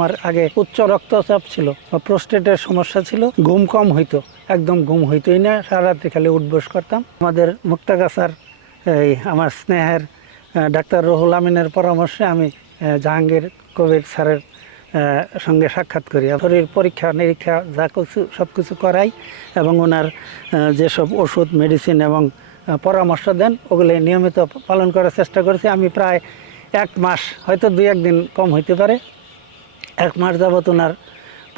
আমার আগে উচ্চ রক্তচাপ ছিল, প্রোস্টেটের সমস্যা ছিল, ঘুম কম হইতো, একদম ঘুম হইতোই না, সারা রাত্রি খালি উঠবস করতাম। আমাদের মুক্তাগাছার আমার স্নেহের ডাক্তার রুহুল আমিনের পরামর্শে আমি জাহাঙ্গীর কবির স্যারের সঙ্গে সাক্ষাৎ করি। শরীর পরীক্ষা নিরীক্ষা যা কিছু সব কিছু করাই এবং ওনার যেসব ওষুধ মেডিসিন এবং পরামর্শ দেন ওগুলি নিয়মিত পালন করার চেষ্টা করেছি। আমি প্রায় 1 মাস, হয়তো 2-1 দিন কম হইতে পারে, 1 মাস যাবত ওনার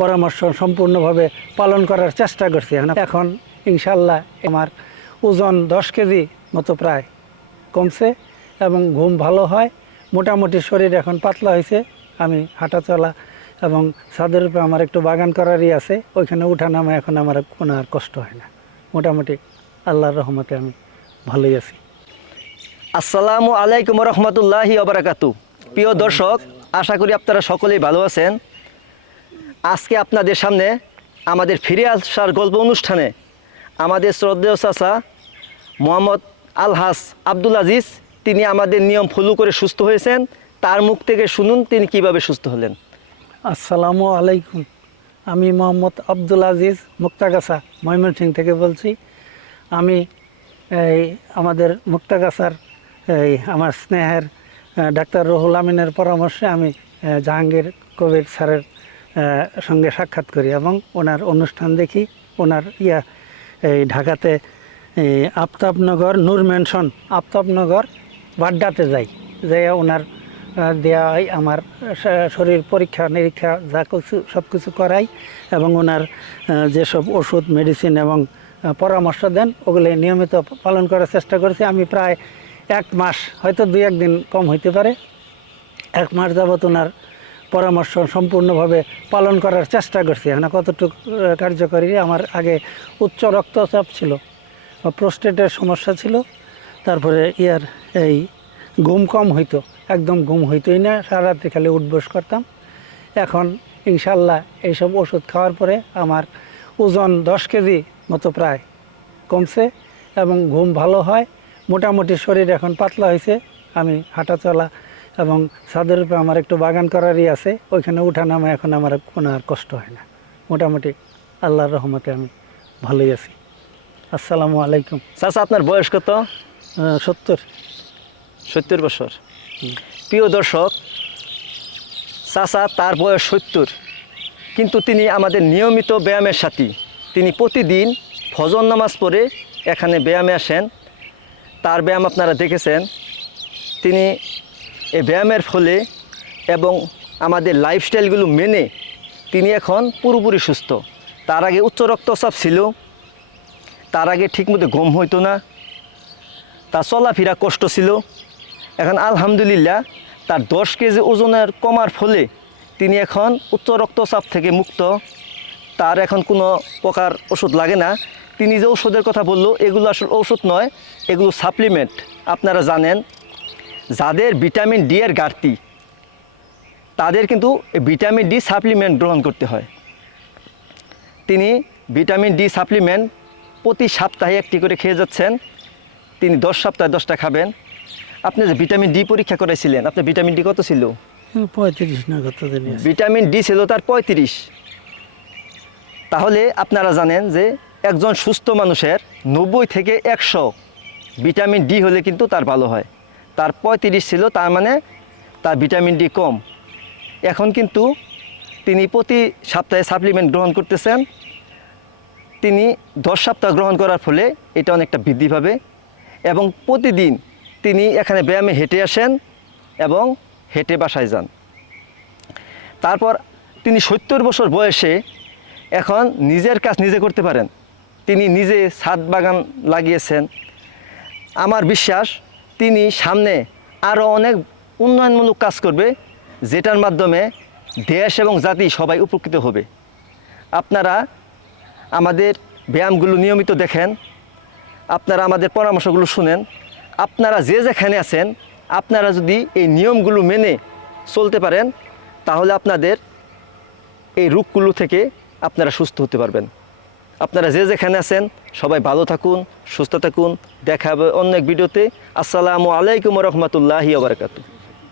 পরামর্শ সম্পূর্ণভাবে পালন করার চেষ্টা করছি। এখন ইনশাল্লাহ আমার ওজন 10 কেজি মতো প্রায় কমছে এবং ঘুম ভালো হয়, মোটামুটি শরীর এখন পাতলা হয়েছে। আমি হাঁটা চলা এবং ছাদের উপরে আমার একটু বাগান করারই আছে, ওইখানে উঠা নামা এখন আমার কোনো আর কষ্ট হয় না। মোটামুটি আল্লাহর রহমতে আমি ভালোই আছি। আসসালামু আলাইকুম রহমতুল্লাহি ওবারাকাতু। প্রিয় দর্শক, আশা করি আপনারা সকলেই ভালো আছেন। আজকে আপনাদের সামনে আমাদের ফিরে আসার গল্প অনুষ্ঠানে আমাদের শ্রদ্ধেয় চাচা মোহাম্মদ আলহাজ আব্দুল আজিজ, তিনি আমাদের নিয়ম ফলো করে সুস্থ হয়েছেন। তার মুখ থেকে শুনুন তিনি কিভাবে সুস্থ হলেন। আসসালামু আলাইকুম, আমি মোহাম্মদ আব্দুল আজিজ মুক্তাগাছা ময়মনসিংহ থেকে বলছি। আমি আমাদের মুক্তাগাছার আমার স্নেহের ডাক্তার রুহুল আমিনের পরামর্শে আমি জাহাঙ্গীর কবির স্যারের সঙ্গে সাক্ষাৎ করি এবং ওনার অনুষ্ঠান দেখি। ওনার ঢাকাতে আফতাবনগর নূর ম্যানশন আফতাবনগর বাড্ডাতে যাই, ওনার দেওয়া হয় আমার শরীর পরীক্ষা নিরীক্ষা যা কিছু সব কিছু করাই এবং ওনার যেসব ওষুধ মেডিসিন এবং পরামর্শ দেন ওগুলি নিয়মিত পালন করার চেষ্টা করেছি। আমি প্রায় 1 মাস, হয়তো 2-1 দিন কম হইতে পারে, 1 মাস যাবত ওনার পরামর্শ সম্পূর্ণভাবে পালন করার চেষ্টা করছি। এখন কতটুকু কার্যকরী, আমার আগে উচ্চ রক্তচাপ ছিল, প্রোস্টেটের সমস্যা ছিল, তারপরে ঘুম কম হইতো, একদম ঘুম হইতোই না, সারা রাত্রি খালি উঠবস করতাম। এখন ইনশাল্লাহ এইসব ওষুধ খাওয়ার পরে আমার ওজন 10 কেজি মতো প্রায় কমছে এবং ঘুম ভালো হয়, মোটামুটি শরীর এখন পাতলা হয়েছে। আমি হাঁটা চলা এবং ছাদের উপরে আমার একটু বাগান করারই আছে, ওইখানে উঠা নামা এখন আমার কোনো আর কষ্ট হয় না। মোটামুটি আল্লাহর রহমতে আমি ভালোই আছি। আসসালামু আলাইকুম। চাচা, আপনার বয়স কত? 70 বছর। প্রিয় দর্শক, চাচা তার বয়স 70, কিন্তু তিনি আমাদের নিয়মিত ব্যায়ামের সাথী। তিনি প্রতিদিন ফজর নামাজ পড়ে এখানে ব্যায়ামে আসেন। তার ব্যায়াম আপনারা দেখেছেন। তিনি এই ব্যায়ামের ফলে এবং আমাদের লাইফস্টাইলগুলো মেনে তিনি এখন পুরোপুরি সুস্থ। তার আগে উচ্চ রক্তচাপ ছিল, তার আগে ঠিকমতো ঘুম হইতো না, তার চলাফেরা কষ্ট ছিল। এখন আলহামদুলিল্লাহ তার 10 কেজি ওজনের কমার ফলে তিনি এখন উচ্চ রক্তচাপ থেকে মুক্ত। তার এখন কোনো প্রকার ওষুধ লাগে না। তিনি যে ওষুধের কথা বললো এগুলো আসলে ওষুধ নয়, এগুলো সাপ্লিমেন্ট। আপনারা জানেন যাদের ভিটামিন ডি এর ঘাটতি তাদের কিন্তু ভিটামিন ডি সাপ্লিমেন্ট গ্রহণ করতে হয়। তিনি ভিটামিন ডি সাপ্লিমেন্ট প্রতি সপ্তাহে 1টি করে খেয়ে যাচ্ছেন। তিনি 10 সপ্তাহে 10টা খাবেন। আপনি যে ভিটামিন ডি পরীক্ষা করেছিলেন, আপনার ভিটামিন ডি কত ছিল? 35 না, কত দিন ভিটামিন ডি ছিল তার 35। তাহলে আপনারা জানেন যে একজন সুস্থ মানুষের 90 থেকে 100 ভিটামিন ডি হলে কিন্তু তার ভালো হয়। তার 35 ছিল, তার মানে তার ভিটামিন ডি কম। এখন কিন্তু তিনি প্রতি সপ্তাহে সাপ্লিমেন্ট গ্রহণ করতেছেন। তিনি 10 সপ্তাহ গ্রহণ করার ফলে এটা অনেকটা বৃদ্ধি পাবে এবং প্রতিদিন তিনি এখানে ব্যায়ামে হেঁটে আসেন এবং হেঁটে বাসায় যান। তারপর তিনি 70 বছর বয়সে এখন নিজের কাজ নিজে করতে পারেন। তিনি নিজে ছাদ বাগান লাগিয়েছেন। আমার বিশ্বাস তিনি সামনে আরও অনেক উন্নয়নমূলক কাজ করবে, যেটার মাধ্যমে দেশ এবং জাতি সবাই উপকৃত হবে। আপনারা আমাদের ব্যায়ামগুলো নিয়মিত দেখেন, আপনারা আমাদের পরামর্শগুলো শুনেন। আপনারা যে যেখানে আছেন আপনারা যদি এই নিয়মগুলো মেনে চলতে পারেন তাহলে আপনাদের এই রোগগুলো থেকে আপনারা সুস্থ হতে পারবেন। আপনারা যে যেখানে আছেন সবাই ভালো থাকুন, সুস্থ থাকুন। দেখা হবে অন্য এক ভিডিওতে। আসসালামু আলাইকুম রহমতুল্লাহি ওয়া বারাকাতুহু।